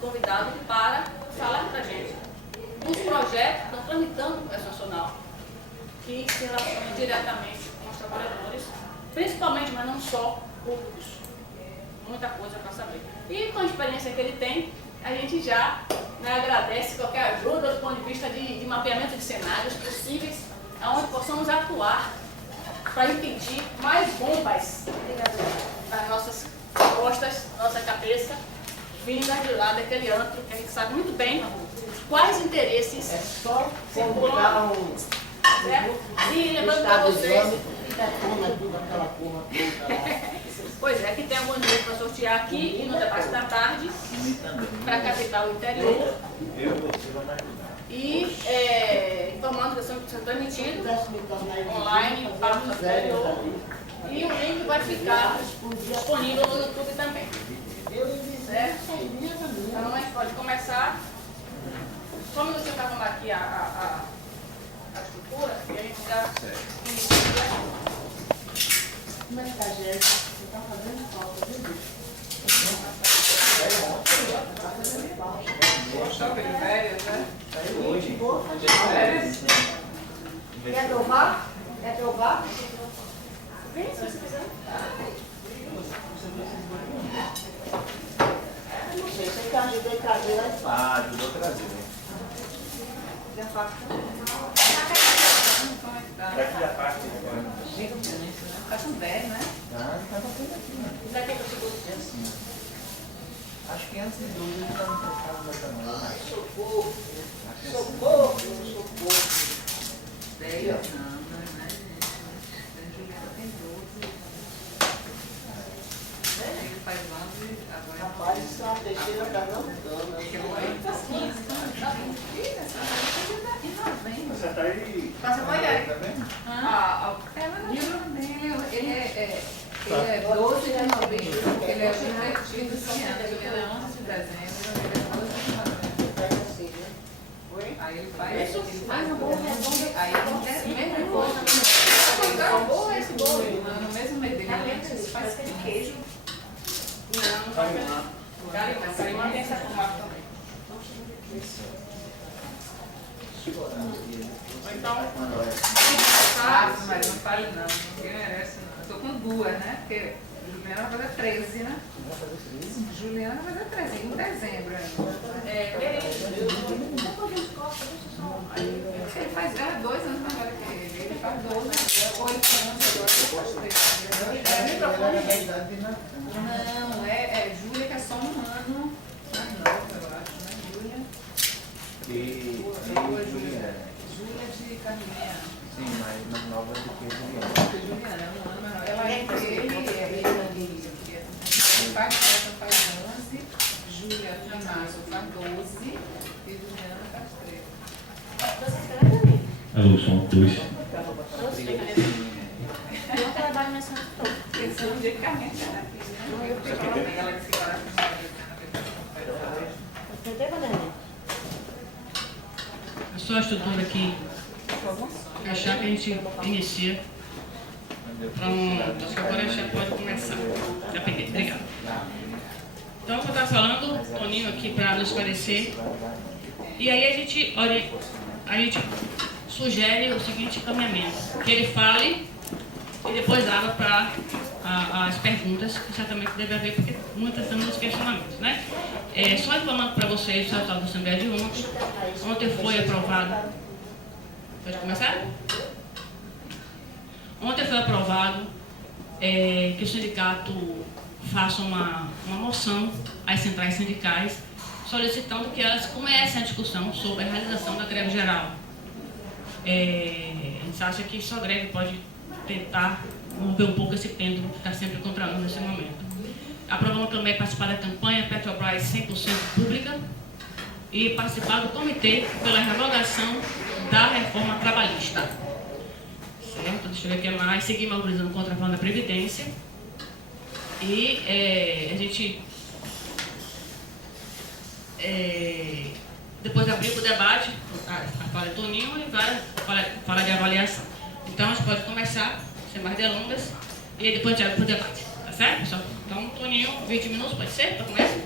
convidado para falar para a gente dos projetos que estão tramitando no Congresso Nacional, que se relacionam diretamente com os trabalhadores, principalmente, mas não só, públicos. Muita coisa para saber. E com a experiência que ele tem, a gente já agradece qualquer ajuda do ponto de vista de mapeamento de cenários possíveis, onde possamos atuar para impedir mais bombas das nossas costas, nossa cabeça, vindas de lá daquele antro, que a gente sabe muito bem quais interesses. É só convocar um. E lembrando para vocês. Pois é, que tem alguns dias para sortear aqui e no debate da tarde, para a capital interior. E informando que estão transmitidos online para o interior. E o link vai ficar disponível no YouTube também. Certo? Então a gente pode começar. Só um minutinho para arrumar aqui a estrutura e a gente já inicia. Como é que tá, Jéssica? Você está fazendo falta, viu, bicho? Está fazendo falta. Só férias, né? Hoje. Boa, férias. Quer provar? Quer provar? Vem, se você quiser. Eu não sei, você que ajudou a trazer lá de fora. Ajudou a trazer. Já faço. Daqui a parte Tá com 10, né? tá batendo aqui, né? Daqui para o segundo dia. Assim, ó. Acho que antes de 12 ele tá no tratado da semana. Socorro. Acho que é assim. Socorro. Socorro. 10 anos, né, gente? A Juliana tem 12. Ele faz 11, agora Rapaz, isso é uma Teixeira pernambucana. em novembro. Você tá aí. Passa pra olhar. Tá vendo? É, mas o livro dele, ele é 12 de novembro, porque ele é divertido esse ano. Ele é 11 de dezembro, ele é 12 de novembro. Pega assim, né? Oi? Aí ele faz Isso. um bolo redondo. Aí acontece a mesma coisa. Esse bolo. No mesmo mês dele, ele faz queijo. Não, não vai pegar. Carimã tem essa formato também. Então, Mas não fale não, ninguém merece não. Eu tô com duas, né? Porque Juliana vai fazer 13, né? Juliana vai fazer 13, em dezembro ainda. Ele faz 2 anos mais velho que ele. Ele faz 12, 8 anos agora. Não, é Júlia que é só um ano mais nova, eu acho, né? Júlia. Juliana. Júlia de Carminha. Sim, mais nova do que Juliana. Juliana é um ano mais nova. Ela é ele faz 11, Júlia de março faz 12 e Juliana faz 13. Alô, som 2. eu não trabalho nessa todo. Pensando diretamente na filha. Eu tenho ela que se para Você tem, Vanessa? É só a estrutura aqui, achar que a gente inicia. Pronto, acho que agora a gente já pode começar. Já peguei, obrigado. Então, eu estava falando, Toninho aqui para nos esclarecer. E aí a gente sugere o seguinte encaminhamento, que ele fale e depois abra para as perguntas, que certamente deve haver, porque muitas são muitos questionamentos, né? Só informando para vocês o resultado da Assembleia de ontem. Ontem foi aprovado. Pode começar? Ontem foi aprovado que o sindicato faça uma moção às centrais sindicais, solicitando que elas comecem a discussão sobre a realização da greve geral. A gente acha que só a greve pode tentar mover um pouco esse pêndulo que está sempre contra nós nesse momento. Aprovamos também participar da campanha Petrobras 100% pública e participar do comitê pela revogação da reforma trabalhista. Certo? Deixa eu ver o que mais. Seguir mobilizando contra a reforma da Previdência. E a gente depois abrir o debate, a fala de Toninho e fala de avaliação. Então a gente pode começar, sem mais delongas, e aí depois a gente abre para o debate. Tá certo, pessoal? Então, Toninho, 20 minutos, pode ser? Para começar?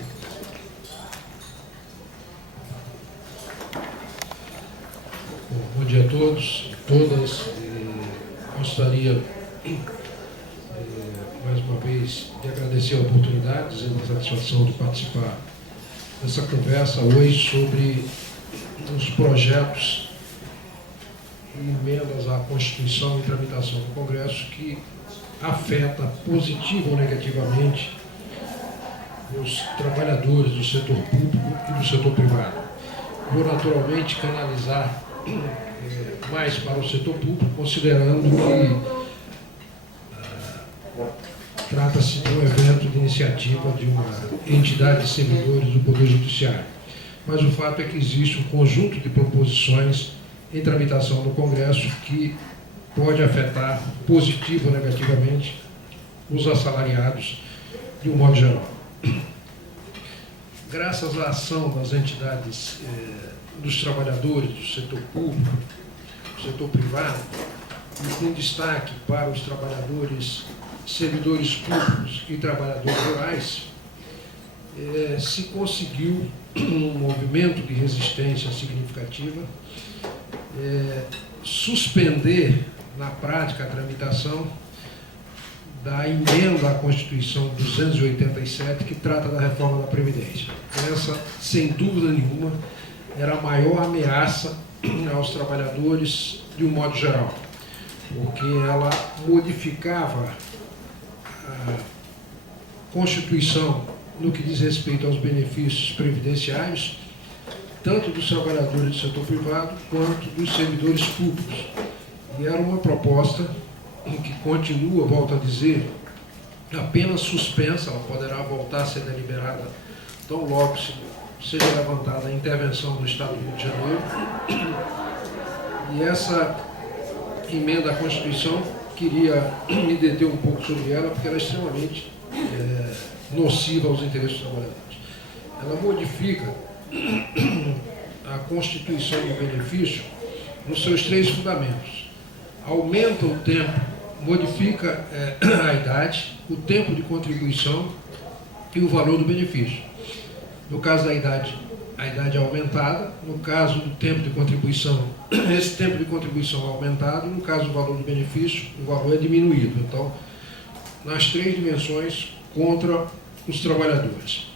gostaria, mais uma vez, de agradecer a oportunidade, dizer a satisfação de participar dessa conversa hoje sobre os projetos e emendas à Constituição em tramitação no Congresso que afeta positiva ou negativamente os trabalhadores do setor público e do setor privado. Vou naturalmente canalizar mais para o setor público, considerando que trata-se de um evento de iniciativa de uma entidade de servidores do Poder Judiciário. Mas o fato é que existe um conjunto de proposições em tramitação no Congresso que pode afetar positivo ou negativamente os assalariados de um modo geral. Graças à ação das entidades dos trabalhadores do setor público, do setor privado, e com destaque para os trabalhadores, servidores públicos e trabalhadores rurais, se conseguiu um movimento de resistência significativa, suspender na prática a tramitação da emenda à Constituição 287, que trata da reforma da Previdência. Essa, sem dúvida nenhuma, era a maior ameaça aos trabalhadores de um modo geral, porque ela modificava a Constituição no que diz respeito aos benefícios previdenciários, tanto dos trabalhadores do setor privado quanto dos servidores públicos. E era uma proposta que continua, volto a dizer, apenas suspensa, ela poderá voltar a ser deliberada tão logo seja levantada a intervenção do Estado do Rio de Janeiro. E essa emenda à Constituição, queria me deter um pouco sobre ela, porque ela é extremamente nociva aos interesses dos trabalhadores. Ela modifica a Constituição do benefício nos seus 3 fundamentos. Aumenta o tempo, modifica a idade, o tempo de contribuição e o valor do benefício. No caso da idade, a idade é aumentada. No caso do tempo de contribuição, esse tempo de contribuição é aumentado. No caso do valor do benefício, o valor é diminuído. Então, nas 3 dimensões, contra os trabalhadores.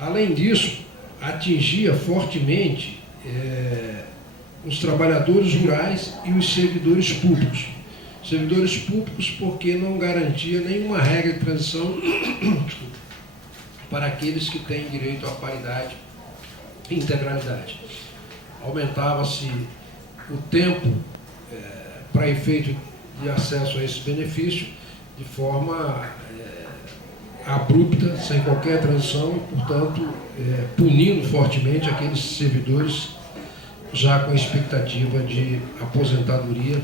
Além disso, atingia fortemente os trabalhadores rurais e os servidores públicos. Servidores públicos porque não garantia nenhuma regra de transição para aqueles que têm direito à paridade e integralidade. Aumentava-se o tempo para efeito de acesso a esse benefício de forma abrupta, sem qualquer transição e, portanto, punindo fortemente aqueles servidores já com a expectativa de aposentadoria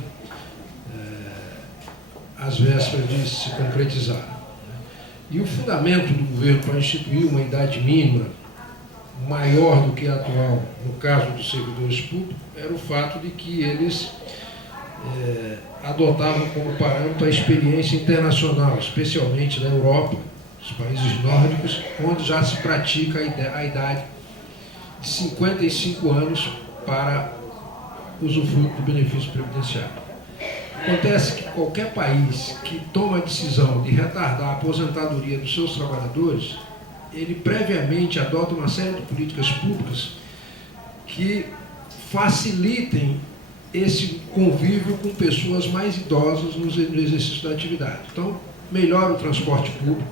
às vésperas de se concretizar. E o fundamento do governo para instituir uma idade mínima maior do que a atual, no caso dos servidores públicos, era o fato de que eles adotavam como parâmetro a experiência internacional, especialmente na Europa, nos países nórdicos, onde já se pratica a idade de 55 anos para usufruto do benefício previdenciário. Acontece que qualquer país que toma a decisão de retardar a aposentadoria dos seus trabalhadores, ele previamente adota uma série de políticas públicas que facilitem esse convívio com pessoas mais idosas no exercício da atividade. Então, melhora o transporte público,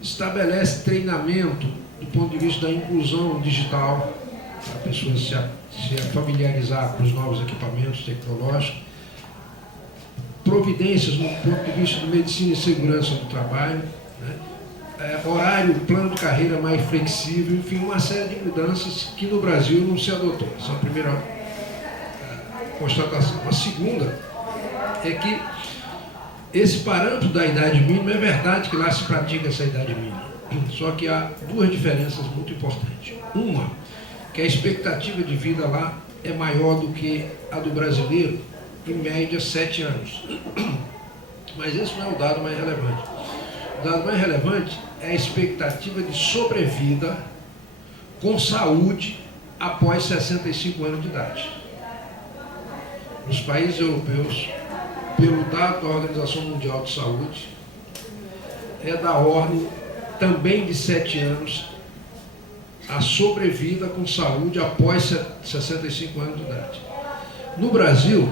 estabelece treinamento do ponto de vista da inclusão digital, para a pessoa se familiarizar com os novos equipamentos tecnológicos, providências no ponto de vista de medicina e segurança do trabalho, né? Horário, plano de carreira mais flexível, enfim, uma série de mudanças que no Brasil não se adotou. Essa é a primeira constatação. A segunda é que esse parâmetro da idade mínima, é verdade que lá se pratica essa idade mínima, só que há 2 diferenças muito importantes. Uma, que a expectativa de vida lá é maior do que a do brasileiro, em média 7 anos. Mas esse não é o dado mais relevante. O dado mais relevante é a expectativa de sobrevida com saúde após 65 anos de idade. Nos países europeus, pelo dado da Organização Mundial de Saúde, é da ordem também de 7 anos a sobrevida com saúde após 65 anos de idade. No Brasil,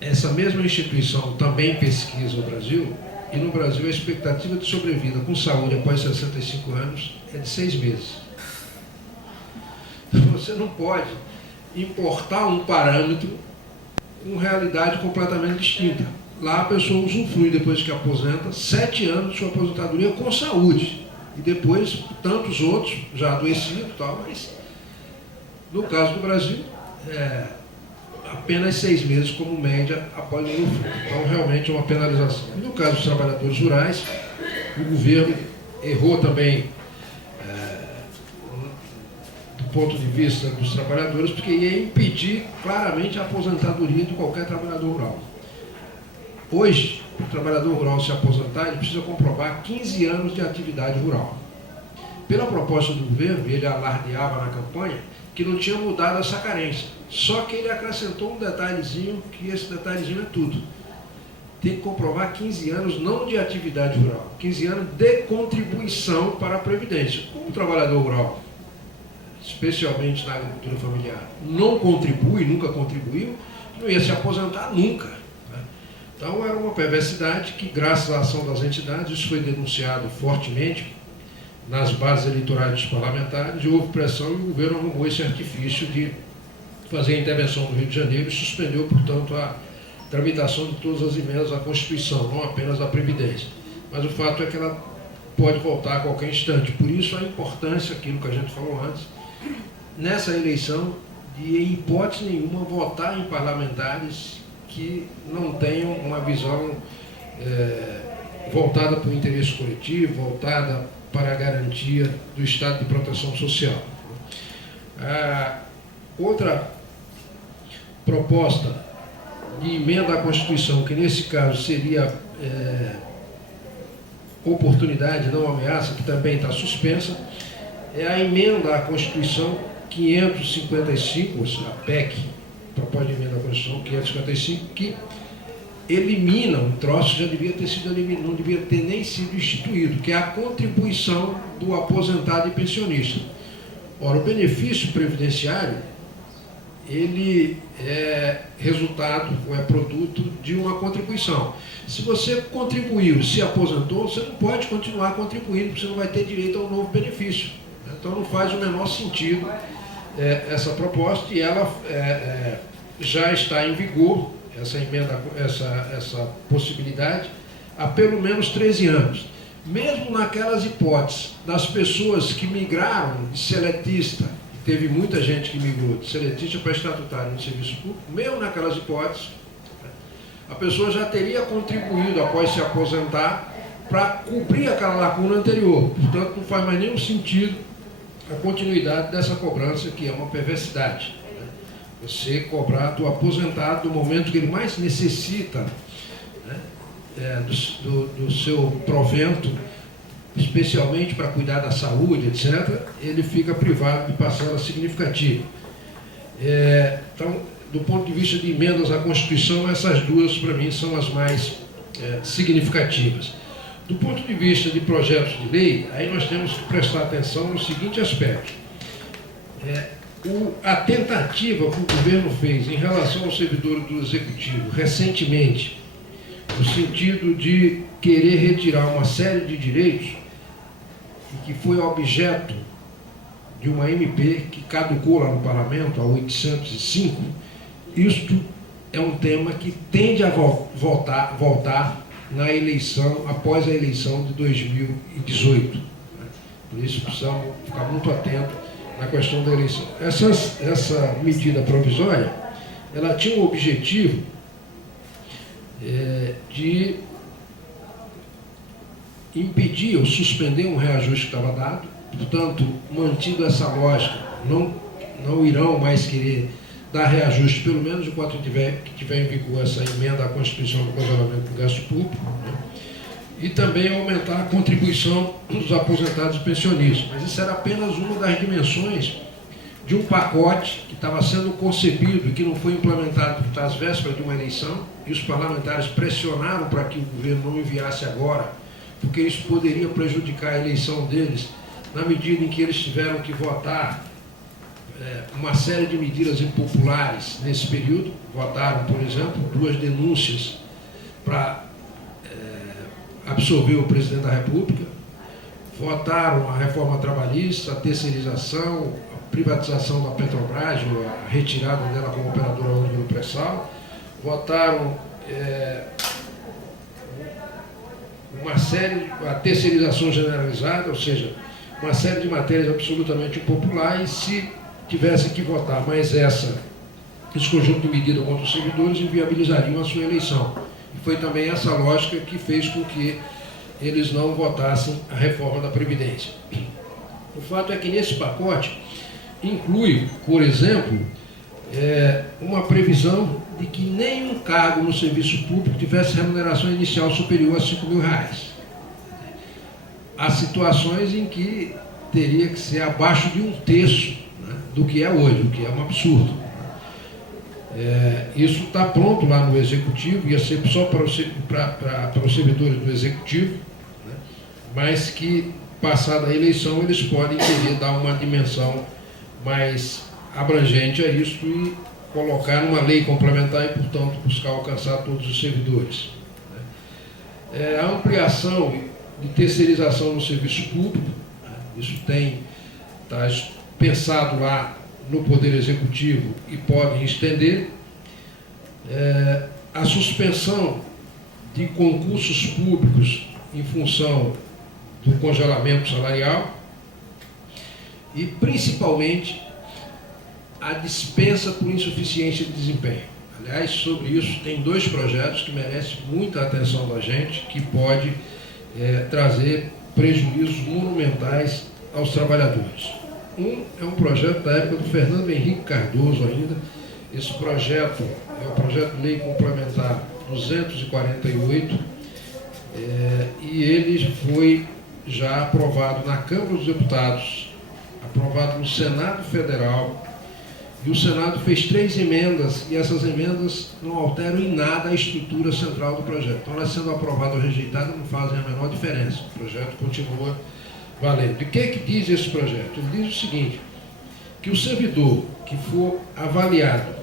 essa mesma instituição também pesquisa o Brasil, e no Brasil a expectativa de sobrevida com saúde após 65 anos é de 6 meses. Você não pode importar um parâmetro com realidade completamente distinta. Lá a pessoa usufrui, depois que aposenta, 7 anos de sua aposentadoria com saúde. E depois, tantos outros, já adoecidos e tal, mas no caso do Brasil, apenas 6 meses como média após o usufruto. Então, realmente é uma penalização. E no caso dos trabalhadores rurais, o governo errou também do ponto de vista dos trabalhadores, porque ia impedir claramente a aposentadoria de qualquer trabalhador rural. Hoje, o trabalhador rural se aposentar, ele precisa comprovar 15 anos de atividade rural. Pela proposta do governo, ele alardeava na campanha que não tinha mudado essa carência. Só que ele acrescentou um detalhezinho, que esse detalhezinho é tudo. Tem que comprovar 15 anos não de atividade rural, 15 anos de contribuição para a Previdência. O trabalhador rural, especialmente na agricultura familiar, não contribui, nunca contribuiu, não ia se aposentar nunca. Então era uma perversidade que, graças à ação das entidades, isso foi denunciado fortemente nas bases eleitorais dos parlamentares, e houve pressão e o governo arrumou esse artifício de fazer a intervenção no Rio de Janeiro e suspendeu, portanto, a tramitação de todas as emendas à Constituição, não apenas à Previdência. Mas o fato é que ela pode voltar a qualquer instante. Por isso a importância, aquilo que a gente falou antes, nessa eleição, de, em hipótese nenhuma, votar em parlamentares que não tenham uma visão voltada para o interesse coletivo, voltada para a garantia do Estado de proteção social. Outra proposta de emenda à Constituição, que nesse caso seria oportunidade, não ameaça, que também está suspensa, é a emenda à Constituição 555, a PEC, proposta de emenda à Constituição 555, que elimina um troço que já devia ter sido eliminado, não devia ter nem sido instituído, que é a contribuição do aposentado e pensionista. Ora, o benefício previdenciário, ele é resultado, ou é produto de uma contribuição. Se você contribuiu, se aposentou, você não pode continuar contribuindo, porque você não vai ter direito a um novo benefício. Então não faz o menor sentido essa proposta, e ela já está em vigor, essa emenda, essa possibilidade, há pelo menos 13 anos. Mesmo naquelas hipóteses das pessoas que migraram de seletista, teve muita gente que migrou de seletista para estatutário no serviço público, mesmo naquelas hipóteses, a pessoa já teria contribuído após se aposentar para cobrir aquela lacuna anterior. Portanto, não faz mais nenhum sentido a continuidade dessa cobrança, que é uma perversidade. Você cobrar do aposentado no momento que ele mais necessita, do seu provento, especialmente para cuidar da saúde, etc., ele fica privado de parcela significativa. Então, do ponto de vista de emendas à Constituição, essas duas, para mim, são as mais significativas. Do ponto de vista de projetos de lei, aí nós temos que prestar atenção no seguinte aspecto. A tentativa que o governo fez em relação ao servidor do Executivo, recentemente, no sentido de querer retirar uma série de direitos, e que foi objeto de uma MP que caducou lá no Parlamento, a 805, isto é um tema que tende a voltar na eleição, após a eleição de 2018. Por isso precisamos ficar muito atentos na questão da eleição. Essa medida provisória, ela tinha o objetivo de impedir ou suspender um reajuste que estava dado. Portanto, mantido essa lógica, não irão mais querer dar reajuste, pelo menos enquanto tiver em vigor essa emenda à Constituição do Congelamento do Gasto Público, e também aumentar a contribuição dos aposentados e pensionistas. Mas isso era apenas uma das dimensões de um pacote que estava sendo concebido e que não foi implementado porque está às vésperas de uma eleição, e os parlamentares pressionaram para que o governo não enviasse agora, porque isso poderia prejudicar a eleição deles, na medida em que eles tiveram que votar uma série de medidas impopulares nesse período. Votaram, por exemplo, 2 denúncias para absolver o presidente da República, votaram a reforma trabalhista, a terceirização, a privatização da Petrobras, a retirada dela como operadora única do pré-sal, votaram uma série, a terceirização generalizada, ou seja, uma série de matérias absolutamente impopulares. Se tivesse que votar mais esse conjunto de medidas contra os servidores, inviabilizariam a sua eleição. E foi também essa lógica que fez com que eles não votassem a reforma da Previdência. O fato é que nesse pacote inclui, por exemplo, uma previsão de que nenhum cargo no serviço público tivesse remuneração inicial superior a R$5.000. Há situações em que teria que ser abaixo de 1/3, né, do que é hoje, o que é um absurdo. Isso está pronto lá no Executivo, ia ser só para os servidores do Executivo, né, mas que, passada a eleição, eles podem querer dar uma dimensão mais abrangente a isso e colocar numa lei complementar e, portanto, buscar alcançar todos os servidores. A ampliação de terceirização no serviço público, né, isso está pensado lá no Poder Executivo e podem estender. A suspensão de concursos públicos em função do congelamento salarial e, principalmente, a dispensa por insuficiência de desempenho. Aliás, sobre isso, tem 2 projetos que merecem muita atenção da gente, que pode trazer prejuízos monumentais aos trabalhadores. É um projeto da época do Fernando Henrique Cardoso ainda. Esse projeto é o projeto de lei complementar 248, e ele foi já aprovado na Câmara dos Deputados, aprovado no Senado Federal, e o Senado fez 3 emendas, e essas emendas não alteram em nada a estrutura central do projeto. Então, ela sendo aprovada ou rejeitada não fazem a menor diferença. O projeto continua valendo. E o que diz esse projeto? Ele diz o seguinte, que o servidor que for avaliado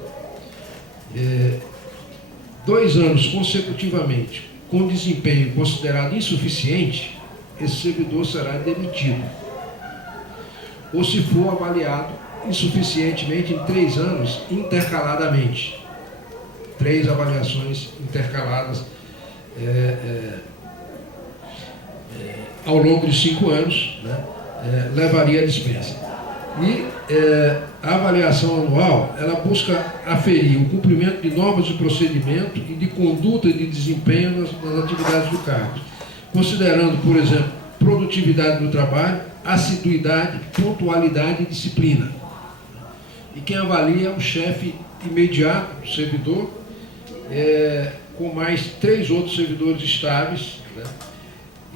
2 anos consecutivamente com desempenho considerado insuficiente, esse servidor será demitido. Ou se for avaliado insuficientemente em 3 anos intercaladamente. 3 avaliações intercaladas ao longo de 5 anos, né, levaria à dispensa. E a avaliação anual, ela busca aferir o cumprimento de normas de procedimento e de conduta e de desempenho nas atividades do cargo, considerando, por exemplo, produtividade no trabalho, assiduidade, pontualidade e disciplina. E quem avalia é o chefe imediato do servidor, com mais 3 outros servidores estáveis, né,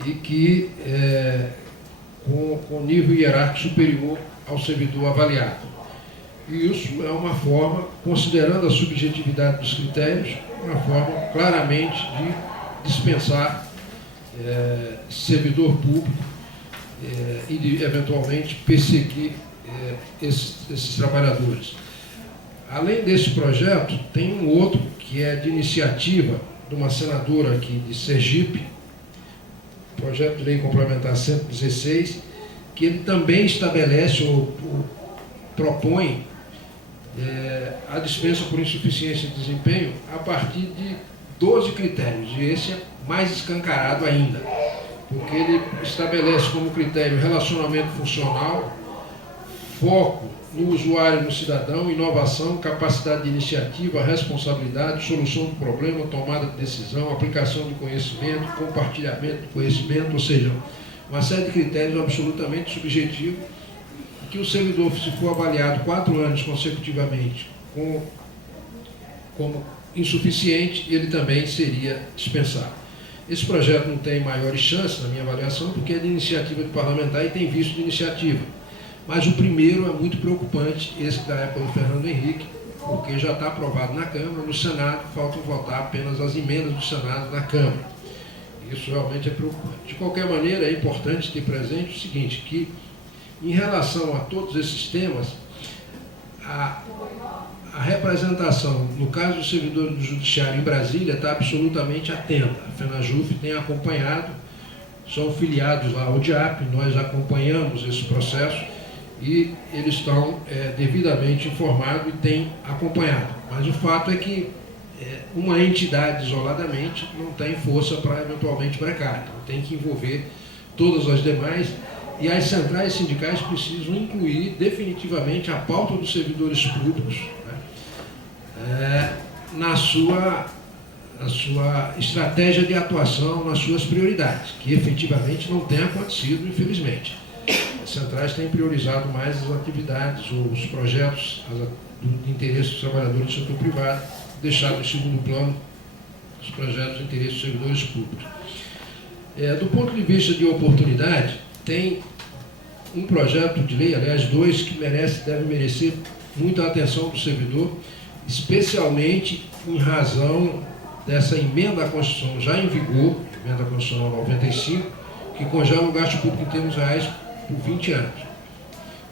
e que com nível hierárquico superior ao servidor avaliado. E isso é uma forma, considerando a subjetividade dos critérios, uma forma claramente de dispensar servidor público e de, eventualmente, perseguir esses trabalhadores. Além desse projeto, tem um outro que é de iniciativa de uma senadora aqui de Sergipe, projeto de lei complementar 116, que ele também estabelece ou propõe a dispensa por insuficiência de desempenho a partir de 12 critérios, e esse é mais escancarado ainda, porque ele estabelece como critério relacionamento funcional, foco no usuário e no cidadão, inovação, capacidade de iniciativa, responsabilidade, solução do problema, tomada de decisão, aplicação de conhecimento, compartilhamento de conhecimento, ou seja, uma série de critérios absolutamente subjetivos, que o servidor, se for avaliado 4 anos consecutivamente como insuficiente, ele também seria dispensado. Esse projeto não tem maiores chances, na minha avaliação, porque é de iniciativa de parlamentar e tem visto de iniciativa. Mas o primeiro é muito preocupante, esse da época do Fernando Henrique, porque já está aprovado na Câmara, no Senado faltam votar apenas as emendas do Senado na Câmara. Isso realmente é preocupante. De qualquer maneira, é importante ter presente o seguinte, que em relação a todos esses temas, a representação, no caso dos servidores do Judiciário em Brasília, está absolutamente atenta. A FENAJUF tem acompanhado, são filiados lá ao DIAP, nós acompanhamos esse processo e eles estão devidamente informados e têm acompanhado. Mas o fato é que uma entidade isoladamente não tem força para eventualmente brecar, então tem que envolver todas as demais. E as centrais sindicais precisam incluir definitivamente a pauta dos servidores públicos, né, na sua estratégia de atuação, nas suas prioridades, que efetivamente não tem acontecido, infelizmente. As centrais têm priorizado mais as atividades ou os projetos do interesse dos trabalhadores do setor privado, deixado em segundo plano os projetos de interesse dos servidores públicos. Do ponto de vista de oportunidade, tem um projeto de lei, aliás, dois, que devem merecer muita atenção do servidor, especialmente em razão dessa emenda à Constituição já em vigor, emenda à Constituição 95, que congela o gasto público em termos reais por 20 anos.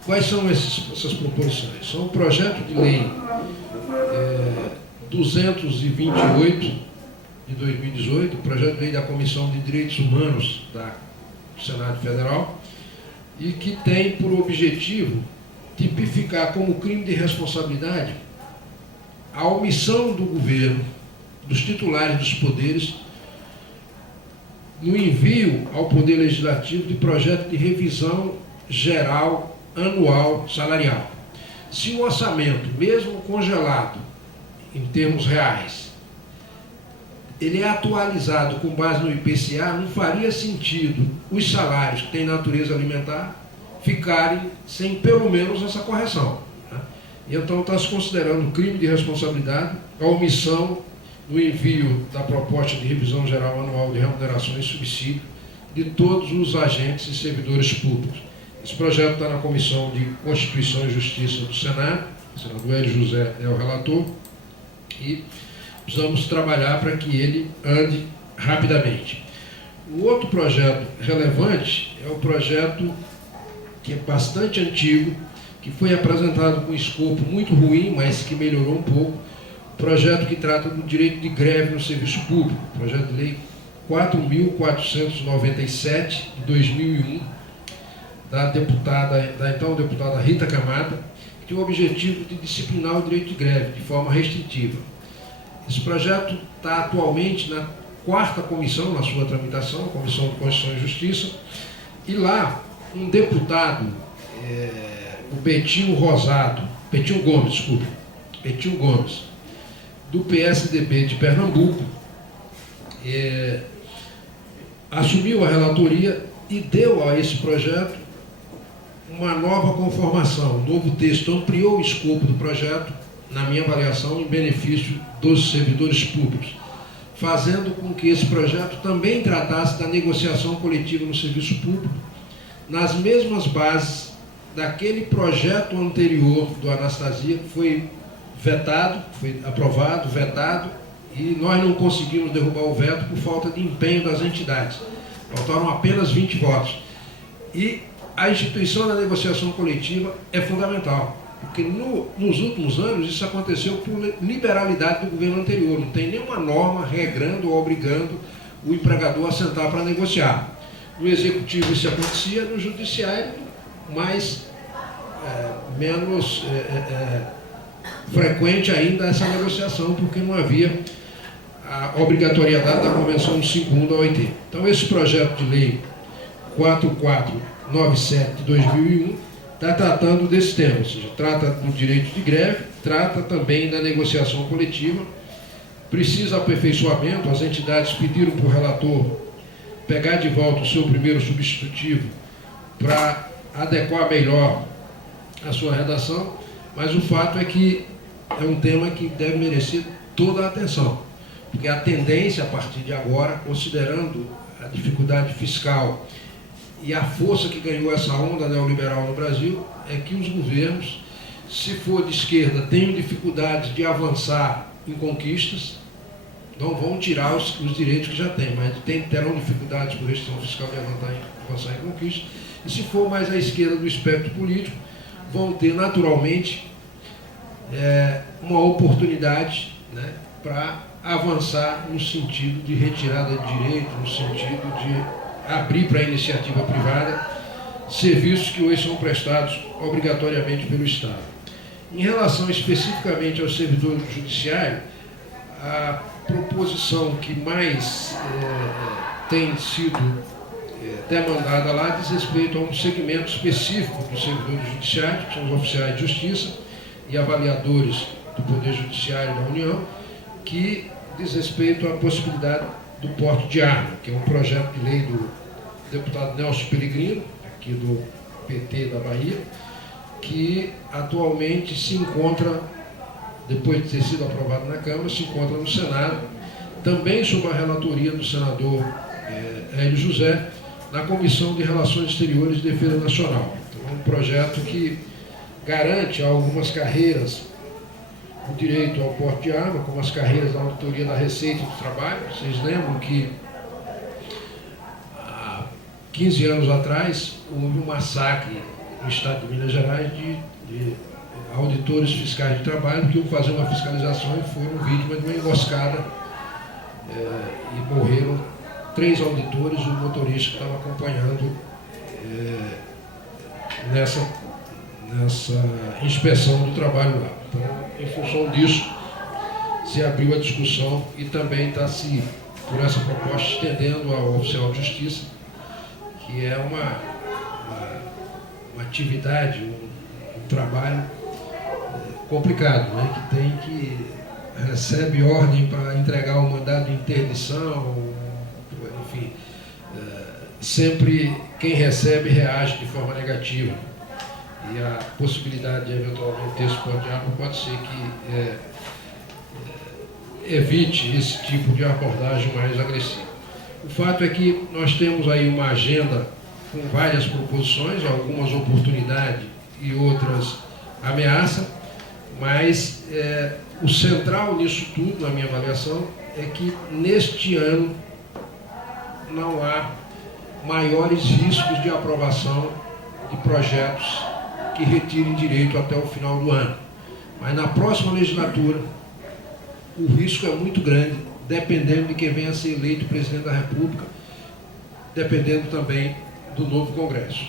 Quais são essas proposições? São o projeto de lei 228 de 2018, o projeto de lei da Comissão de Direitos Humanos do Senado Federal, e que tem por objetivo tipificar como crime de responsabilidade a omissão do governo, dos titulares dos poderes, no envio ao Poder Legislativo de projeto de revisão geral anual salarial. Se o orçamento, mesmo congelado em termos reais, ele é atualizado com base no IPCA, não faria sentido os salários que têm natureza alimentar ficarem sem pelo menos essa correção, né? E então está se considerando crime de responsabilidade a omissão no envio da proposta de revisão geral anual de remunerações e subsídio de todos os agentes e servidores públicos. Esse projeto está na Comissão de Constituição e Justiça do Senado, o senador Hélio José é o relator, e precisamos trabalhar para que ele ande rapidamente. O outro projeto relevante é o projeto que é bastante antigo, que foi apresentado com um escopo muito ruim, mas que melhorou um pouco, o projeto que trata do direito de greve no serviço público, o projeto de lei 4.497 de 2001, da então deputada Rita Camada, que tem o objetivo de disciplinar o direito de greve de forma restritiva. Esse projeto está atualmente na 4ª comissão, na sua tramitação, a Comissão de Constituição e Justiça, e lá um deputado, o Betinho Gomes, do PSDB de Pernambuco, assumiu a relatoria e deu a esse projeto uma nova conformação, um novo texto, ampliou o escopo do projeto, na minha avaliação, em benefício dos servidores públicos, fazendo com que esse projeto também tratasse da negociação coletiva no serviço público, nas mesmas bases daquele projeto anterior do Anastasia, que foi vetado, foi aprovado, vetado, e nós não conseguimos derrubar o veto por falta de empenho das entidades. Faltaram apenas 20 votos. E a instituição da negociação coletiva é fundamental, porque nos últimos anos isso aconteceu por liberalidade do governo anterior, não tem nenhuma norma regrando ou obrigando o empregador a sentar para negociar. No executivo isso acontecia, no judiciário menos frequente ainda essa negociação, porque não havia a obrigatoriedade da Convenção 5.1 da OIT. Então esse projeto de lei 4497 de 2001 está tratando desse tema, ou seja, trata do direito de greve, trata também da negociação coletiva, precisa aperfeiçoamento, as entidades pediram para o relator pegar de volta o seu primeiro substitutivo para adequar melhor a sua redação, mas o fato é que é um tema que deve merecer toda a atenção, porque a tendência a partir de agora, considerando a dificuldade fiscal e a força que ganhou essa onda neoliberal no Brasil é que os governos, se for de esquerda, tenham dificuldades de avançar em conquistas, não vão tirar os direitos que já têm, mas terão dificuldades por restrição fiscal de avançar em conquistas. E se for mais à esquerda do espectro político, vão ter naturalmente uma oportunidade, né, para avançar no sentido de retirada de direito, no sentido de abrir para a iniciativa privada serviços que hoje são prestados obrigatoriamente pelo Estado. Em relação especificamente aos servidores do Judiciário, a proposição que mais tem sido demandada lá diz respeito a um segmento específico dos servidores judiciários, que são os oficiais de justiça e avaliadores do Poder Judiciário da União, que diz respeito à possibilidade do porte de arma, que é um projeto de lei do deputado Nelson Pellegrino, aqui do PT da Bahia, que atualmente se encontra, depois de ter sido aprovado na Câmara, se encontra no Senado, também sob a relatoria do senador Hélio José, na Comissão de Relações Exteriores e Defesa Nacional. Então, é um projeto que garante a algumas carreiras o direito ao porte de arma, como as carreiras da Auditoria da Receita e do Trabalho. Vocês lembram que há 15 anos atrás houve um massacre no estado de Minas Gerais de auditores fiscais de trabalho que iam fazer uma fiscalização e foram vítimas de uma emboscada e morreram 3 auditores e o motorista que estava acompanhando nessa inspeção do trabalho lá. Então, em função disso, se abriu a discussão e também está se, por essa proposta, estendendo ao oficial de justiça, que é uma atividade, um trabalho complicado, né? Que recebe ordem para entregar o mandado de interdição, enfim, sempre quem recebe reage de forma negativa. E a possibilidade de eventualmente ter esse porte de arma pode ser que evite esse tipo de abordagem mais agressiva. O fato é que nós temos aí uma agenda com várias proposições, algumas oportunidades e outras ameaças, mas o central nisso tudo, na minha avaliação, é que neste ano não há maiores riscos de aprovação de projetos que retirem direito até o final do ano. Mas na próxima legislatura, o risco é muito grande, dependendo de quem venha a ser eleito presidente da República, dependendo também do novo Congresso.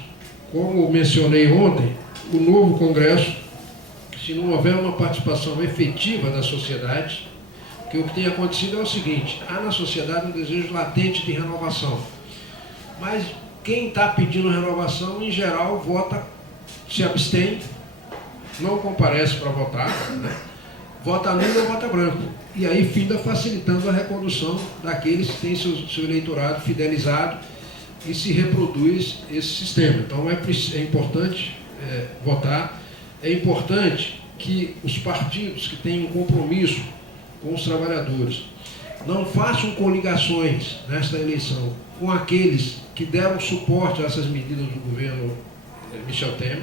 Como mencionei ontem, o novo Congresso, se não houver uma participação efetiva da sociedade, porque o que tem acontecido é o seguinte: há na sociedade um desejo latente de renovação, mas quem está pedindo renovação, em geral, vota, se abstém, não comparece para votar, né? Vota nulo ou vota branco. E aí finda facilitando a recondução daqueles que têm seu eleitorado fidelizado e se reproduz esse sistema. Então é importante votar, é importante que os partidos que têm um compromisso com os trabalhadores não façam coligações nesta eleição com aqueles que deram suporte a essas medidas do governo Michel Temer,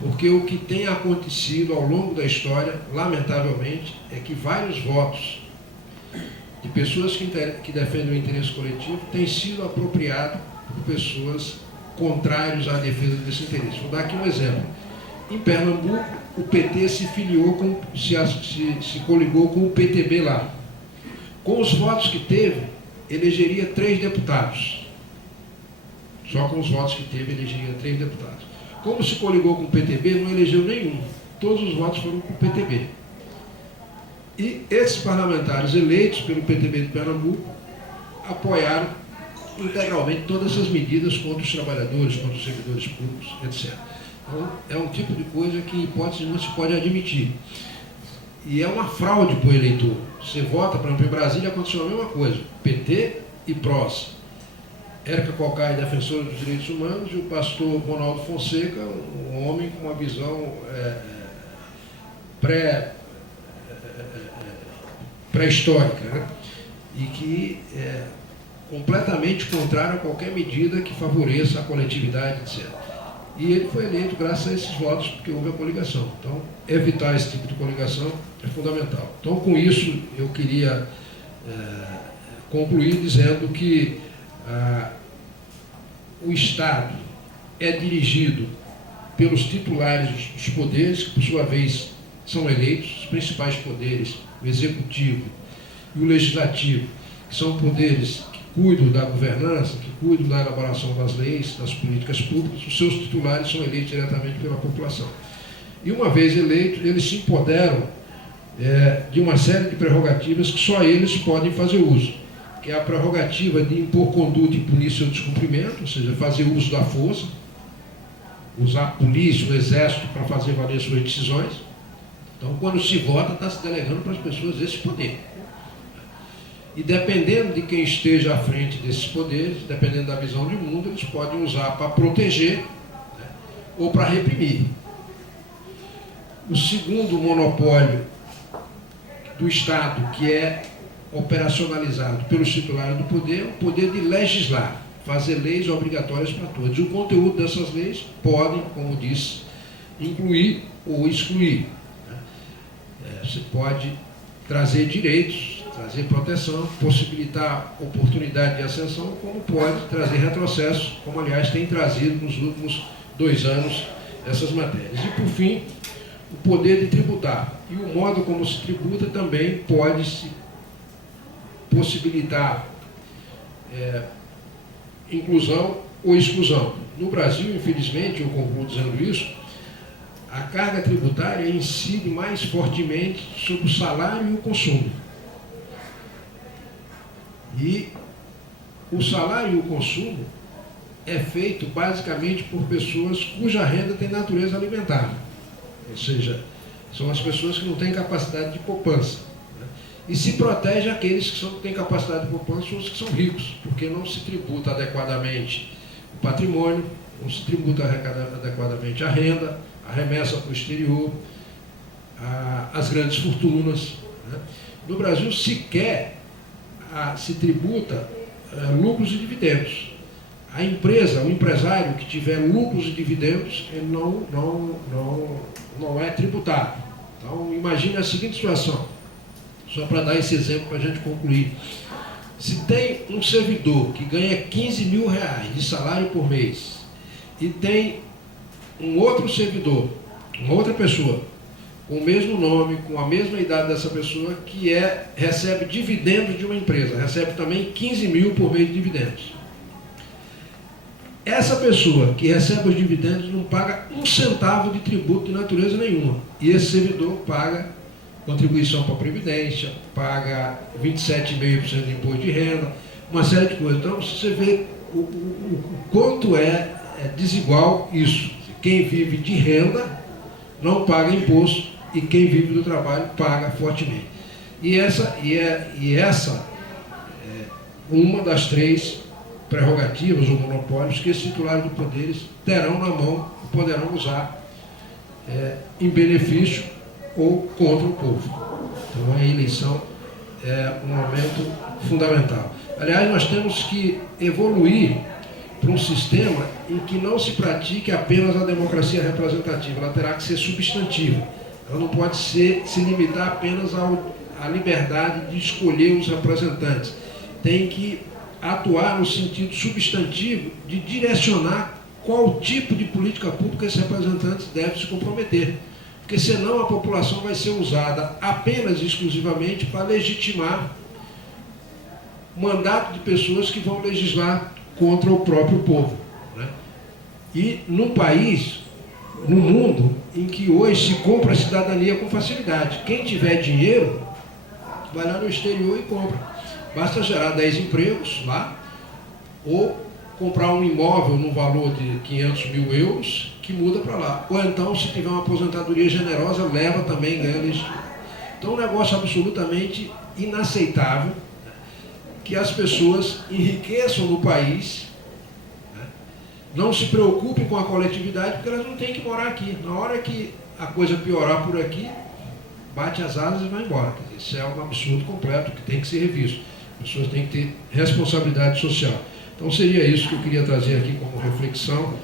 porque o que tem acontecido ao longo da história, lamentavelmente, é que vários votos de pessoas que defendem o interesse coletivo têm sido apropriados por pessoas contrárias à defesa desse interesse. Vou dar aqui um exemplo. Em Pernambuco, o PT se filiou, se coligou com o PTB lá. Com os votos que teve, elegeria 3 deputados. Só com os votos que teve, elegeria 3 deputados. Como se coligou com o PTB, não elegeu nenhum. Todos os votos foram para o PTB. E esses parlamentares eleitos pelo PTB de Pernambuco apoiaram integralmente todas essas medidas contra os trabalhadores, contra os servidores públicos, etc. Então, é um tipo de coisa que, em hipótese, não se pode admitir. E é uma fraude para o eleitor. Você vota, por exemplo, em Brasília aconteceu a mesma coisa. PT e PROS. Érica Cocai, defensora dos direitos humanos, e o pastor Ronaldo Fonseca, um homem com uma visão pré-histórica, né? E que completamente contrário a qualquer medida que favoreça a coletividade, etc. E ele foi eleito graças a esses votos, porque houve a coligação. Então, evitar esse tipo de coligação é fundamental. Então, com isso, eu queria concluir dizendo que o Estado é dirigido pelos titulares dos poderes, que, por sua vez, são eleitos, os principais poderes, o Executivo e o Legislativo, que são poderes que cuidam da governança, que cuidam da elaboração das leis, das políticas públicas. Os seus titulares são eleitos diretamente pela população. E, uma vez eleitos, eles se empoderam de uma série de prerrogativas que só eles podem fazer uso, que é a prerrogativa de impor conduta e punir seu descumprimento, ou seja, fazer uso da força, usar a polícia, o exército para fazer valer suas decisões. Então, quando se vota, está se delegando para as pessoas esse poder. E dependendo de quem esteja à frente desses poderes, dependendo da visão de mundo, eles podem usar para proteger, né, ou para reprimir. O segundo monopólio do Estado, que é operacionalizado pelos titulares do poder, é o poder de legislar, fazer leis obrigatórias para todos. E o conteúdo dessas leis podem, como disse, incluir ou excluir. Você pode trazer direitos, trazer proteção, possibilitar oportunidade de ascensão, como pode trazer retrocesso, como, aliás, tem trazido nos últimos 2 anos essas matérias. E, por fim, o poder de tributar. E o modo como se tributa também pode se possibilitar inclusão ou exclusão. No Brasil, infelizmente, eu concluo dizendo isso, a carga tributária incide mais fortemente sobre o salário e o consumo. E o salário e o consumo é feito basicamente por pessoas cuja renda tem natureza alimentar. Ou seja, são as pessoas que não têm capacidade de poupança. Né? E se protege aqueles que têm capacidade de poupança, os que são ricos, porque não se tributa adequadamente o patrimônio, não se tributa adequadamente a renda, a remessa para o exterior, as grandes fortunas. Né? No Brasil, sequer se tributa lucros e dividendos. A empresa, o empresário que tiver lucros e dividendos, ele não é tributado. Então, imagine a seguinte situação, só para dar esse exemplo para a gente concluir. Se tem um servidor que ganha 15 mil reais de salário por mês e tem um outro servidor, uma outra pessoa, com o mesmo nome, com a mesma idade dessa pessoa, que recebe dividendos de uma empresa, recebe também 15 mil por mês de dividendos. Essa pessoa que recebe os dividendos não paga 1 centavo de tributo de natureza nenhuma. E esse servidor paga contribuição para a Previdência, paga 27,5% de imposto de renda, uma série de coisas. Então, você vê o quanto é desigual isso. Quem vive de renda não paga imposto e quem vive do trabalho paga fortemente. E essa é uma das 3 prerrogativas ou monopólios que esses titulares de poderes terão na mão e poderão usar em benefício ou contra o povo. Então a eleição é um momento fundamental. Aliás, nós temos que evoluir para um sistema em que não se pratique apenas a democracia representativa, ela terá que ser substantiva. Ela não pode se limitar apenas à liberdade de escolher os representantes. Tem que atuar no sentido substantivo de direcionar qual tipo de política pública esses representantes devem se comprometer. Porque senão a população vai ser usada apenas e exclusivamente para legitimar o mandato de pessoas que vão legislar contra o próprio povo. Né? E num país, no mundo, em que hoje se compra a cidadania com facilidade. Quem tiver dinheiro, vai lá no exterior e compra. Basta gerar 10 empregos lá, ou comprar um imóvel no valor de 500 mil euros, que muda para lá. Ou então, se tiver uma aposentadoria generosa, leva também e ganha legítima. Então, é um negócio absolutamente inaceitável que as pessoas enriqueçam no país, né? Não se preocupem com a coletividade, porque elas não têm que morar aqui. Na hora que a coisa piorar por aqui, bate as asas e vai embora. Isso é um absurdo completo que tem que ser revisto. As pessoas têm que ter responsabilidade social. Então seria isso que eu queria trazer aqui como reflexão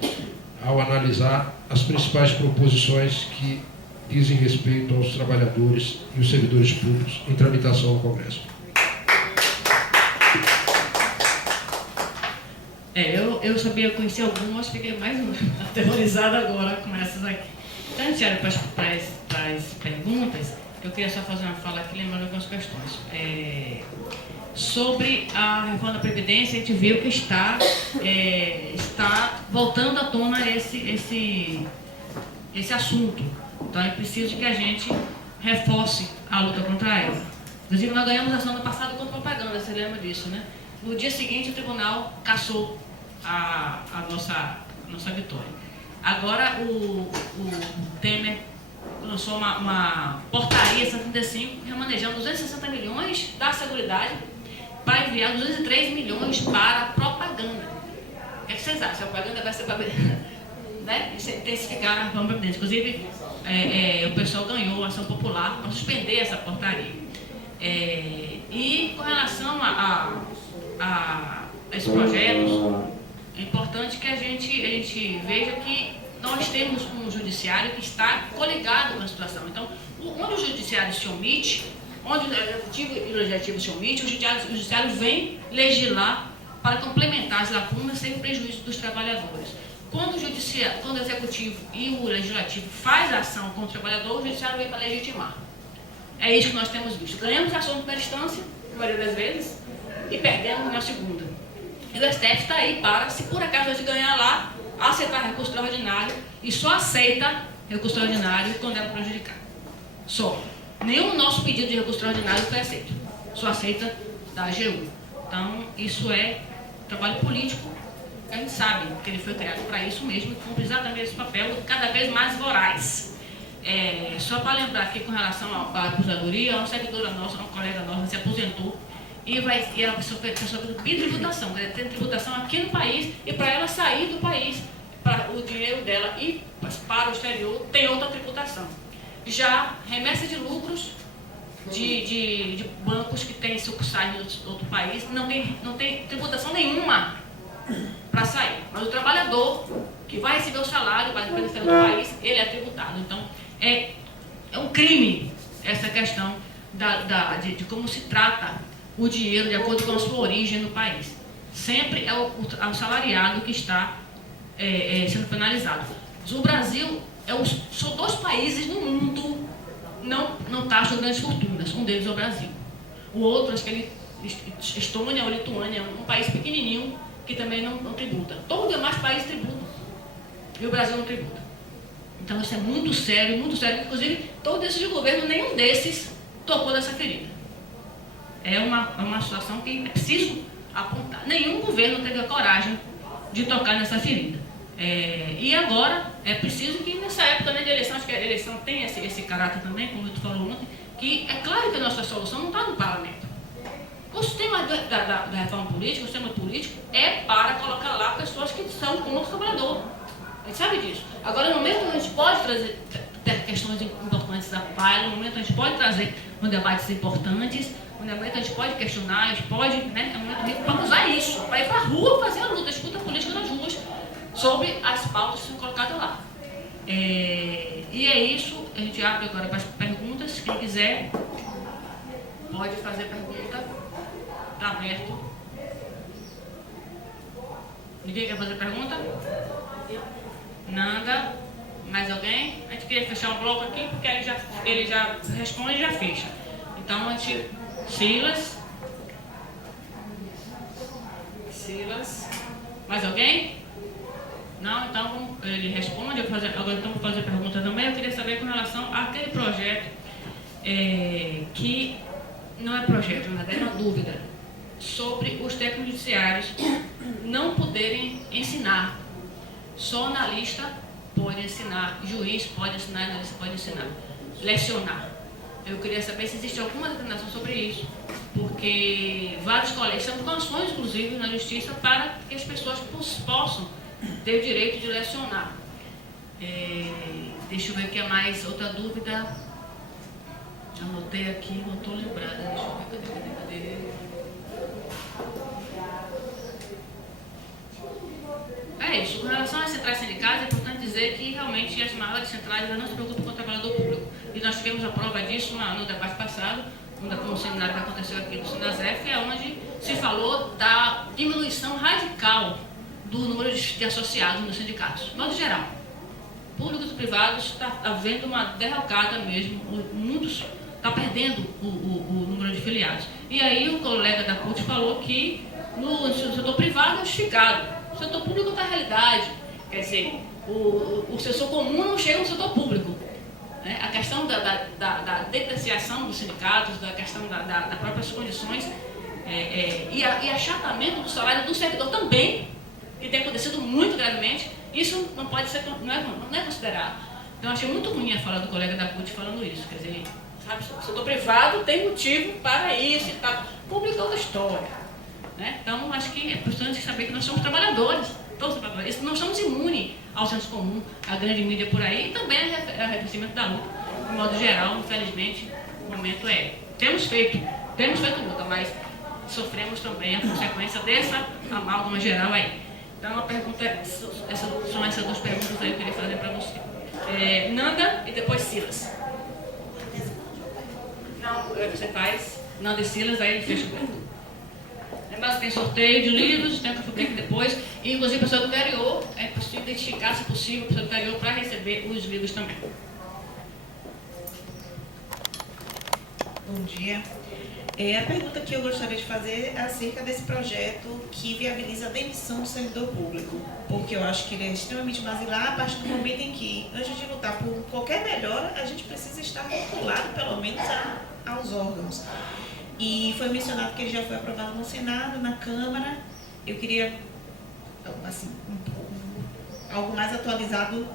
ao analisar as principais proposições que dizem respeito aos trabalhadores e os servidores públicos em tramitação no Congresso. Eu sabia conhecer algumas, fiquei mais aterrorizada agora com essas aqui. Então, antes de ir para as perguntas, eu queria só fazer uma fala aqui, lembrando algumas questões. Sobre a reforma da Previdência, a gente viu que está voltando à tona esse assunto. Então é preciso que a gente reforce a luta contra ela. Inclusive, nós ganhamos a ação no passado contra propaganda, você lembra disso, né? No dia seguinte, o tribunal cassou a nossa vitória. Agora, o Temer lançou uma portaria 75, remanejando 260 milhões da Seguridade para enviar 203 milhões para propaganda. O que é que vocês acham? A propaganda vai ser para né? Intensificar a reforma da Previdência. Inclusive, o pessoal ganhou a ação popular para suspender essa portaria. E com relação a esses projetos, é importante que a gente veja que nós temos um judiciário que está coligado com a situação. Então, onde o judiciário se omite, onde o executivo e o legislativo se omite, o judiciário vem legislar para complementar as lacunas sem prejuízo dos trabalhadores. Quando o executivo e o legislativo faz a ação contra o trabalhador, o judiciário vem para legitimar. É isso que nós temos visto. Ganhamos a ação na primeira instância, a maioria das vezes, e perdemos na segunda. E o STF está aí para, se por acaso a gente ganhar lá, aceitar recurso extraordinário, e só aceita recurso extraordinário quando é prejudicado. Só. Nenhum nosso pedido de recurso extraordinário foi aceito. Só aceita da AGU. Então, isso é trabalho político. A gente sabe que ele foi criado para isso mesmo e cumpre exatamente esse papel cada vez mais voraz. Só para lembrar aqui com relação à aposentadoria, uma servidora nossa, uma colega nossa, se aposentou e ela vai sofrer bitributação, tem tributação aqui no país, e para ela sair do país, para o dinheiro dela ir para o exterior, tem outra tributação. Já remessa de lucros de bancos que têm sucursais em outro país, não tem tributação nenhuma para sair. Mas o trabalhador que vai receber o salário, vai receber do país, ele é tributado. Então, é um crime essa questão de como se trata o dinheiro de acordo com a sua origem no país. Sempre é o salariado que está sendo penalizado. O Brasil são 2 países no mundo não taxam grandes fortunas. Um deles é o Brasil. O outro, acho que é Estônia ou Lituânia, um país pequenininho que também não tributa. Todos os demais países tributam. E o Brasil não tributa. Então isso é muito sério, muito sério. Inclusive, todos esses governos, nenhum desses tocou dessa ferida. É uma situação que é preciso apontar. Nenhum governo teve a coragem de tocar nessa ferida. E agora, é preciso que nessa época de eleição, acho que a eleição tem esse caráter também, como tu falou ontem, que é claro que a nossa solução não está no parlamento. O sistema da reforma política, o sistema político, é para colocar lá pessoas que são contra o trabalhador. A gente sabe disso. Agora, no momento a gente pode trazer questões importantes da PAI, no momento a gente pode trazer debates importantes, no momento a gente pode questionar, a gente pode, né, é um momento rico para usar isso, para ir para a rua fazer a luta, a disputa política nas ruas, sobre as pautas que são colocadas lá. E é isso, a gente abre agora para as perguntas. Quem quiser pode fazer pergunta. Está aberto. Ninguém quer fazer pergunta? Nada. Mais alguém? A gente queria fechar o bloco aqui, porque ele já responde e já fecha. Então, a gente... Silas. Mais alguém? Não? Então, ele responde. Agora, então, vou fazer pergunta também. Eu queria saber com relação àquele projeto que não é projeto, na verdade é uma dúvida, sobre os técnicos judiciários não poderem ensinar. Só analista pode ensinar, juiz pode ensinar, analista pode ensinar, lecionar. Eu queria saber se existe alguma determinação sobre isso, porque vários colégios têm canções, inclusive, na justiça, para que as pessoas possam ter o direito de lecionar. Deixa eu ver aqui mais outra dúvida. Anotei aqui, não estou lembrada. Deixa eu ver, cadê? É isso. Com relação às centrais sindicais, é importante dizer que realmente as maiores centrais não se preocupam com o trabalhador público. E nós tivemos a prova disso no debate passado, no seminário que aconteceu aqui no Sinasef, onde se falou da diminuição radical do número de associados nos sindicatos, de modo geral. Públicos e privados, está havendo uma derrocada mesmo, muitos está perdendo o número de filiados. E aí o colega da CUT falou que no setor privado é justificado, o setor público está a realidade, quer dizer, o setor comum não chega no setor público. Né? A questão da depreciação dos sindicatos, da questão das próprias condições e achatamento do salário do servidor também, que tem acontecido muito gravemente, isso não pode ser, não é considerado. Então, eu achei muito ruim a fala do colega da CUT falando isso. Quer dizer, sabe, o setor privado tem motivo para isso, está publicando história. Né? Então, acho que é importante saber que nós somos trabalhadores, todos trabalhadores. Nós somos imunes ao senso comum, à grande mídia por aí, e também ao arrefecimento da luta. De modo geral, infelizmente, o momento temos feito luta, mas sofremos também a consequência dessa amálgama geral aí. Então, a pergunta, são essas duas perguntas aí que eu queria fazer para você. Nanda e depois Silas. Não, você faz Nanda e Silas, aí ele fecha o grupo. Lembrando que tem sorteio de livros, tem o Café Break depois, e inclusive a pessoa do interior, é possível identificar, se possível, a pessoa do interior para receber os livros também. Bom dia. A pergunta que eu gostaria de fazer é acerca desse projeto que viabiliza a demissão do servidor público, porque eu acho que ele é extremamente basilar a partir do momento em que, antes de lutar por qualquer melhora, a gente precisa estar vinculado, pelo menos, aos órgãos. E foi mencionado que ele já foi aprovado no Senado, na Câmara. Eu queria, assim, algo mais atualizado,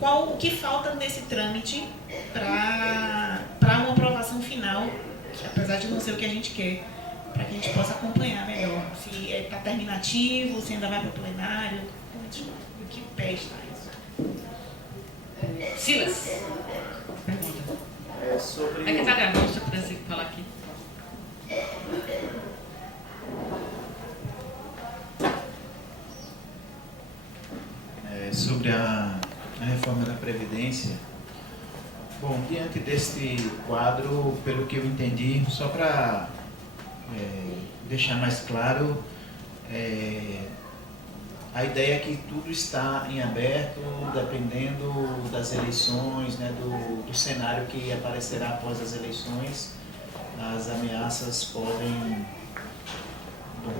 o que falta nesse trâmite para uma aprovação final, que, apesar de não ser o que a gente quer, para que a gente possa acompanhar melhor, se está terminativo, se ainda vai para o plenário, o que pé está isso. Silas, pergunta. Sobre... É que está gravando, se eu pudesse falar aqui. Sobre a reforma da Previdência. Bom, diante deste quadro, pelo que eu entendi, só para deixar mais claro, a ideia é que tudo está em aberto, dependendo das eleições, né, do cenário que aparecerá após as eleições. As ameaças podem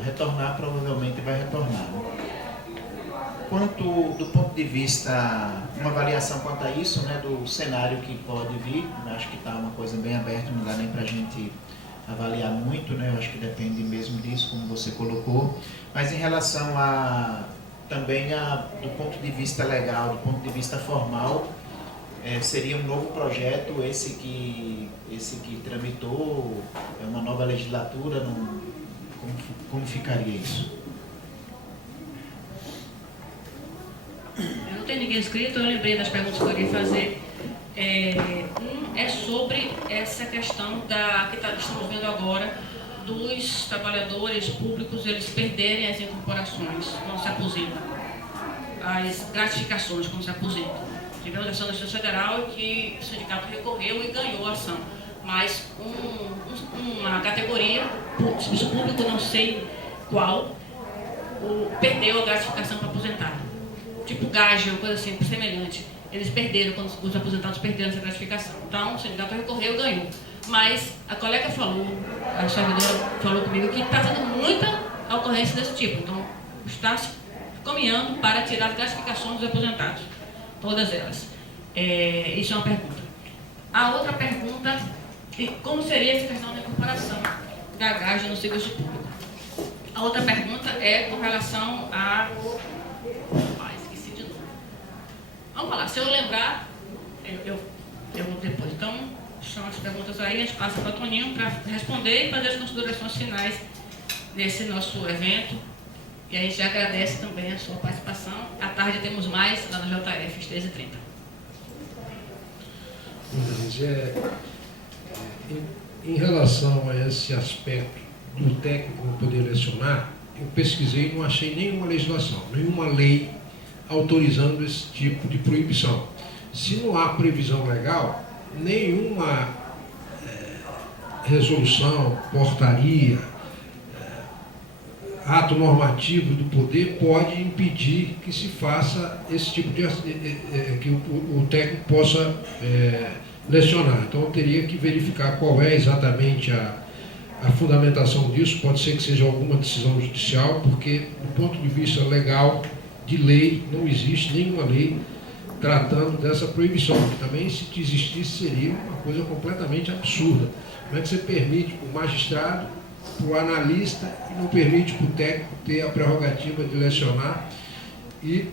retornar, provavelmente vai retornar. Quanto, do ponto de vista, uma avaliação quanto a isso, né, do cenário que pode vir, eu acho que está uma coisa bem aberta, não dá nem para a gente avaliar muito, né, eu acho que depende mesmo disso, como você colocou, mas em relação também do ponto de vista legal, do ponto de vista formal, seria um novo projeto, esse que tramitou, é uma nova legislatura, como ficaria isso? Eu não tenho ninguém inscrito, eu lembrei das perguntas que eu queria fazer. É sobre essa questão que estamos vendo agora dos trabalhadores públicos, eles perderem as incorporações quando se aposentam, as gratificações quando se aposentam. Tivemos a ação da Justiça Federal que o sindicato recorreu e ganhou a ação, mas uma categoria, serviço público, não sei qual, perdeu a gratificação para aposentado. Tipo GAGE ou coisa assim, semelhante. Eles perderam, quando os aposentados perderam essa gratificação. Então, o sindicato recorreu e ganhou. Mas a colega falou, a servidora falou comigo que está tendo muita ocorrência desse tipo. Então, está se caminhando para tirar as gratificações dos aposentados. Todas elas. Isso é uma pergunta. A outra pergunta, como seria essa questão da incorporação da GAGE no serviço público? A outra pergunta é com relação a... Vamos falar, se eu lembrar, eu vou depois. Então, são as perguntas aí, a gente passa para o Toninho para responder e fazer as considerações finais desse nosso evento. E a gente agradece também a sua participação. À tarde temos mais lá no JF, às 13h30. Em relação a esse aspecto do técnico não poder lecionar, eu pesquisei e não achei nenhuma legislação, nenhuma lei autorizando esse tipo de proibição. Se não há previsão legal, nenhuma resolução, portaria, ato normativo do poder pode impedir que se faça esse tipo de que o técnico possa lecionar. Então eu teria que verificar qual é exatamente a fundamentação disso. Pode ser que seja alguma decisão judicial, porque do ponto de vista legal, de lei, não existe nenhuma lei tratando dessa proibição, que também, se existisse, seria uma coisa completamente absurda. Como é que você permite para o magistrado, para o analista, e não permite para o técnico ter a prerrogativa de lecionar e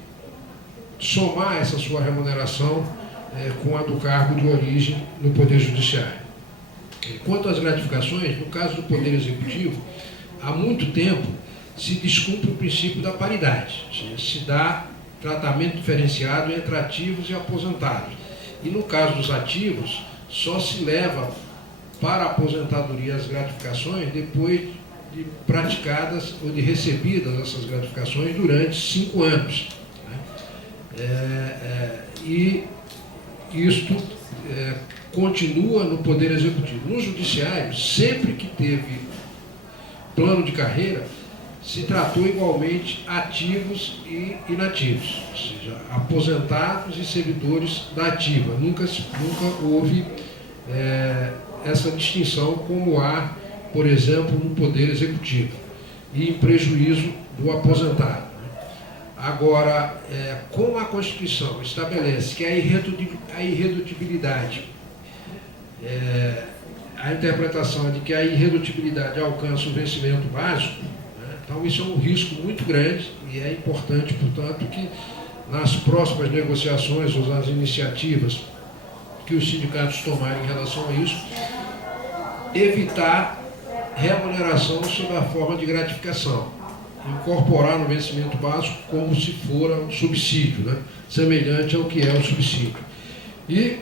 somar essa sua remuneração com a do cargo de origem no Poder Judiciário? Quanto às gratificações, no caso do Poder Executivo, há muito tempo se descumpre o princípio da paridade, se dá tratamento diferenciado entre ativos e aposentados. E no caso dos ativos, só se leva para a aposentadoria as gratificações depois de praticadas ou de recebidas essas gratificações durante 5 anos. E isto continua no Poder Executivo. No Judiciário, sempre que teve plano de carreira, se tratou igualmente ativos e inativos, ou seja, aposentados e servidores da ativa. Nunca houve essa distinção como há, por exemplo, no Poder Executivo, e em prejuízo do aposentado. Agora, como a Constituição estabelece que a irredutibilidade, a interpretação é de que a irredutibilidade alcança o vencimento básico, então isso é um risco muito grande e é importante, portanto, que nas próximas negociações ou nas iniciativas que os sindicatos tomarem em relação a isso, evitar remuneração sob a forma de gratificação, incorporar no vencimento básico como se for um subsídio, semelhante ao que é o subsídio. E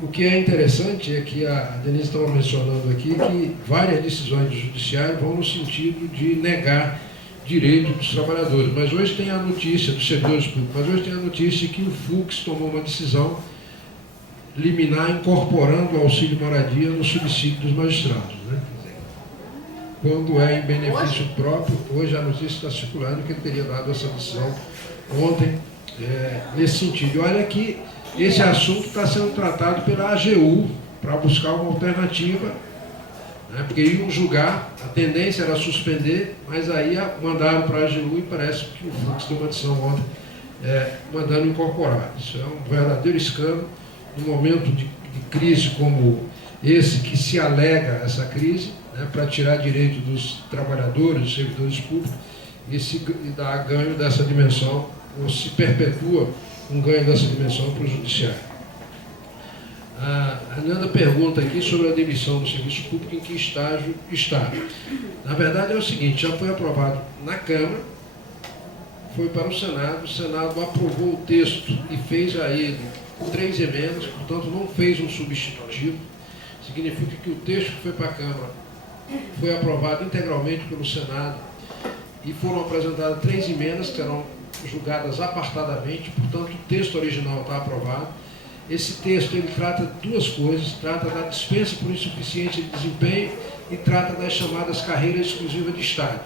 o que é interessante é que a Denise estava mencionando aqui que várias decisões do Judiciário vão no sentido de negar direito dos trabalhadores, mas hoje tem a notícia dos servidores públicos, mas hoje tem a notícia que o Fux tomou uma decisão liminar incorporando o auxílio moradia no subsídio dos magistrados. Quando é em benefício próprio, hoje a notícia está circulando que ele teria dado essa decisão ontem nesse sentido. E olha que esse assunto está sendo tratado pela AGU para buscar uma alternativa, porque iam julgar, a tendência era suspender, mas aí mandaram para a AGU e parece que o Fux deu uma decisão ontem mandando incorporar. Isso é um verdadeiro escândalo. Num momento de crise como esse, que se alega essa crise, para tirar direito dos trabalhadores, dos servidores públicos, e dar ganho dessa dimensão, ou se perpetua um ganho dessa dimensão para o Judiciário. A Nanda pergunta aqui sobre a demissão do serviço público, em que estágio está. Na verdade é o seguinte, já foi aprovado na Câmara, foi para o Senado aprovou o texto e fez a ele 3 emendas, portanto não fez um substitutivo. Significa que o texto que foi para a Câmara foi aprovado integralmente pelo Senado e foram apresentadas 3 emendas que serão julgadas apartadamente, portanto o texto original está aprovado. Esse texto ele trata de 2 coisas, trata da dispensa por insuficiência de desempenho e trata das chamadas carreiras exclusivas de Estado,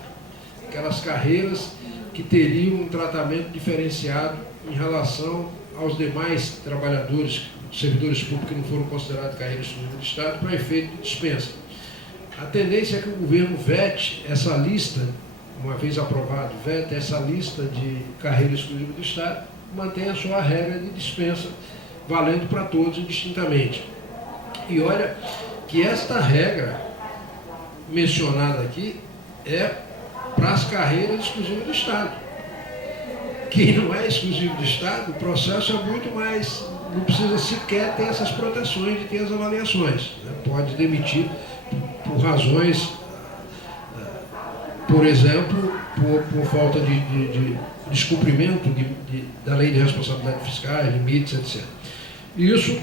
aquelas carreiras que teriam um tratamento diferenciado em relação aos demais trabalhadores, servidores públicos que não foram considerados carreiras exclusivas de Estado, para efeito de dispensa. A tendência é que o governo vete essa lista, uma vez aprovado, vete essa lista de carreiras exclusivas do Estado, mantenha a sua regra de dispensa valendo para todos indistintamente. E olha que esta regra mencionada aqui é para as carreiras exclusivas do Estado. Quem não é exclusivo do Estado, o processo é muito mais, não precisa sequer ter essas proteções de ter as avaliações. Pode demitir por razões, por exemplo, por falta de descumprimento da lei de responsabilidade fiscal, limites, etc. Isso,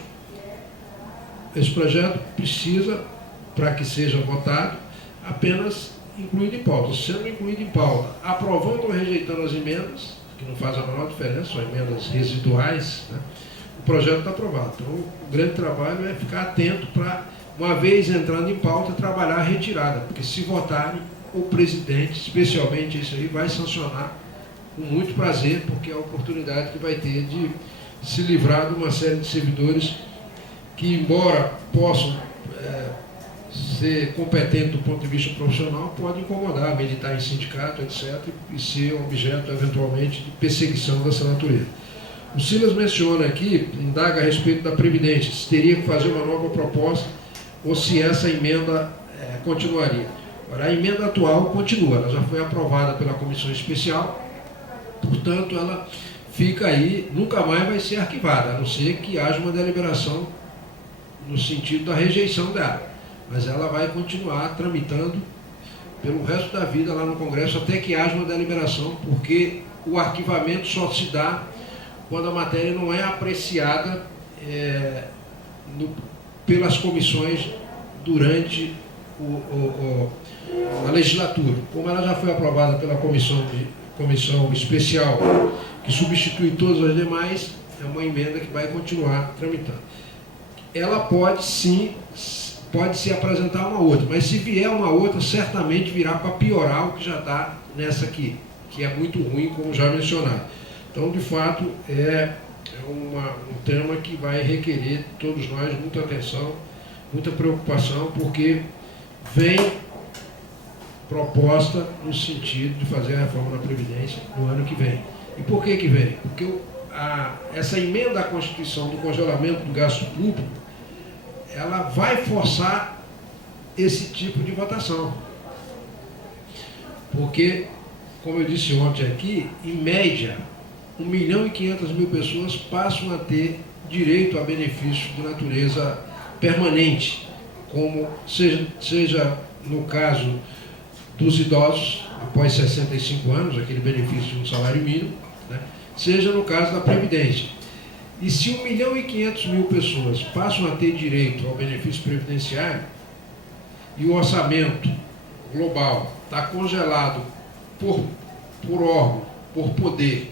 esse projeto precisa, para que seja votado, apenas incluído em pauta. Sendo incluído em pauta, aprovando ou rejeitando as emendas, que não faz a menor diferença, são emendas residuais, né? O projeto está aprovado. Então, o grande trabalho é ficar atento para, uma vez entrando em pauta, trabalhar a retirada, porque se votarem, o presidente, especialmente isso aí, vai sancionar com muito prazer, porque é a oportunidade que vai ter de se livrar de uma série de servidores que, embora possam ser competentes do ponto de vista profissional, podem incomodar, militar em sindicato, etc., e ser objeto, eventualmente, de perseguição dessa natureza. O Silas menciona aqui, indaga a respeito da Previdência, se teria que fazer uma nova proposta ou se essa emenda continuaria. Agora, a emenda atual continua, ela já foi aprovada pela Comissão Especial, portanto, ela fica aí, nunca mais vai ser arquivada, a não ser que haja uma deliberação no sentido da rejeição dela. Mas ela vai continuar tramitando pelo resto da vida lá no Congresso, até que haja uma deliberação, porque o arquivamento só se dá quando a matéria não é apreciada pelas comissões durante a legislatura. Como ela já foi aprovada pela comissão especial, que substitui todas as demais, é uma emenda que vai continuar tramitando. Ela pode sim, pode se apresentar uma outra, mas se vier uma outra, certamente virá para piorar o que já está nessa aqui, que é muito ruim, como já mencionado. Então, de fato, é um tema que vai requerer, todos nós, muita atenção, muita preocupação, porque vem proposta no sentido de fazer a reforma da Previdência no ano que vem. E por que vem? Porque essa emenda à Constituição do congelamento do gasto público, ela vai forçar esse tipo de votação. Porque, como eu disse ontem aqui, em média, 1.500.000 pessoas passam a ter direito a benefícios de natureza permanente, como seja no caso dos idosos, após 65 anos, aquele benefício de um salário mínimo, né? Seja no caso da Previdência. E se 1.500.000 pessoas passam a ter direito ao benefício previdenciário e o orçamento global está congelado por órgão, por poder,